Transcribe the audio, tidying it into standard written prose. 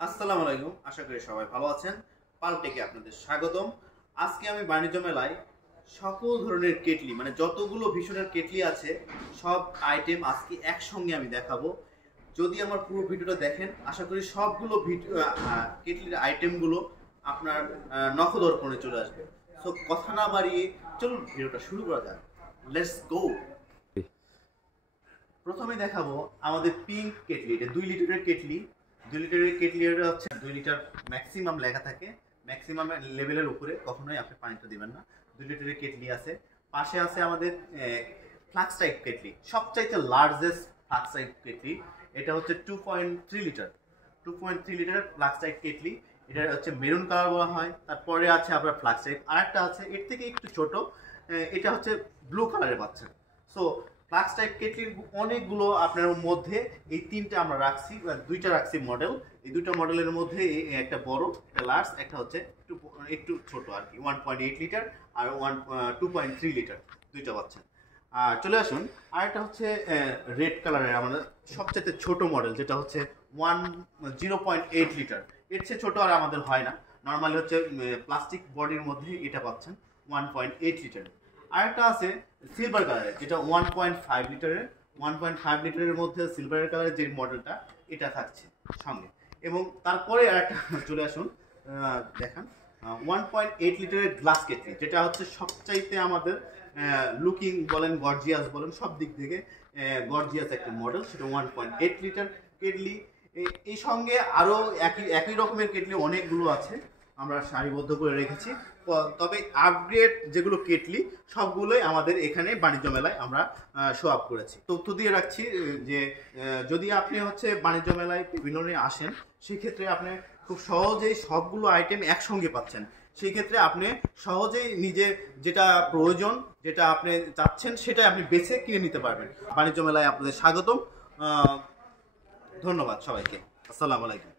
আসসালামু আলাইকুম, আশা করি সবাই ভালো আছেন। পালটেকে আপনাদের স্বাগতম। আজকে আমি বাণিজ্য মেলায় সকল ধরনের কেটলি মানে যতগুলো ভীষণের কেটলি আছে সব আইটেম আজকে একসঙ্গে আমি দেখাবো। যদি আমার পুরো ভিডিওটা দেখেন আশা করি সবগুলো কেটলির আইটেমগুলো আপনার নখদর্পণে চলে আসবে। সো কথা না বাড়িয়ে চলুন ভিডিওটা শুরু করা যাক। Let's go. প্রথমে দেখাবো আমাদের পিঙ্ক কেটলি। এটা 2 লিটারের কেটলি। 2 লিটারের কেটলিটা হচ্ছে 2 লিটার ম্যাক্সিমাম লেখা থাকে। ম্যাক্সিমাম লেভেলের উপরে কখনোই আপনি পানিটা দিবেন না। 2 লিটারের কেটলি আছে। পাশে আছে আমাদের ফ্লাক্স টাইপ কেটলি, সবচাইতে লার্জেস্ট ফ্লাক্স টাইপ কেটলি। এটা হচ্ছে 2.3 litre 2.3 litre flask type kettle. এটা হচ্ছে মেরুন কালার বলা হয়। তারপরে আছে আপনার ফ্লাক্স টাইপ, আরেকটা আছে এর থেকে একটু ছোট, এটা হচ্ছে ব্লু কালারের পাচ্ছেন। সো ফ্লাক্স টাইপ কেটলির অনেকগুলো আপনার মধ্যে এই তিনটা আমরা রাখছি, দুইটা রাখছি মডেল। এই দুইটা মডেলের মধ্যে একটা বড়, একটা লার্জ, একটা হচ্ছে একটু ছোট আর কি, 1.8 লিটার আর 2.3 লিটার দুইটা পাচ্ছেন। আর চলে আসুন, আরেকটা হচ্ছে রেড কালারের আমাদের সবচেয়ে ছোট মডেল, যেটা হচ্ছে 0.8 লিটার। এর চেয়ে ছোট আর আমাদের হয় না। নর্মালি হচ্ছে প্লাস্টিক বডির মধ্যে এটা পাচ্ছেন 1.8 লিটার। আরেকটা আছে সিলভার কালারের, যেটা 1.5 লিটারের। 1.5 লিটারের মধ্যে সিলভার কালারের যে মডেলটা এটা থাকছে সঙ্গে। এবং তারপরে আরেকটা চলে আসুন, দেখান 1.8 লিটারের গ্লাস কেটলি, যেটা হচ্ছে সবচাইতে আমাদের লুকিং বলেন, গর্জিয়াস বলেন, সব দিক থেকে গর্জিয়াস একটা মডেল। সেটা 1.8 লিটার কেটলি। এই সঙ্গে আরও একই রকমের কেটলি অনেকগুলো আছে, আমরা সারিবদ্ধ করে রেখেছি। তবে আপগ্রেড যেগুলো কেটলি সবগুলোই আমাদের এখানে বাণিজ্য মেলায় আমরা শো আপ করেছি। তথ্য দিয়ে রাখছি যে যদি আপনি হচ্ছে বাণিজ্য মেলায় বিভিন্ন আসেন, সেক্ষেত্রে আপনি খুব সহজেই সবগুলো আইটেম একসঙ্গে পাচ্ছেন। সেই ক্ষেত্রে আপনি সহজেই নিজে যেটা প্রয়োজন, যেটা আপনি চাচ্ছেন, সেটাই আপনি বেছে কিনে নিতে পারবেন। বাণিজ্য মেলায় আপনাদের স্বাগতম। ধন্যবাদ সবাইকে। আসসালামু আলাইকুম।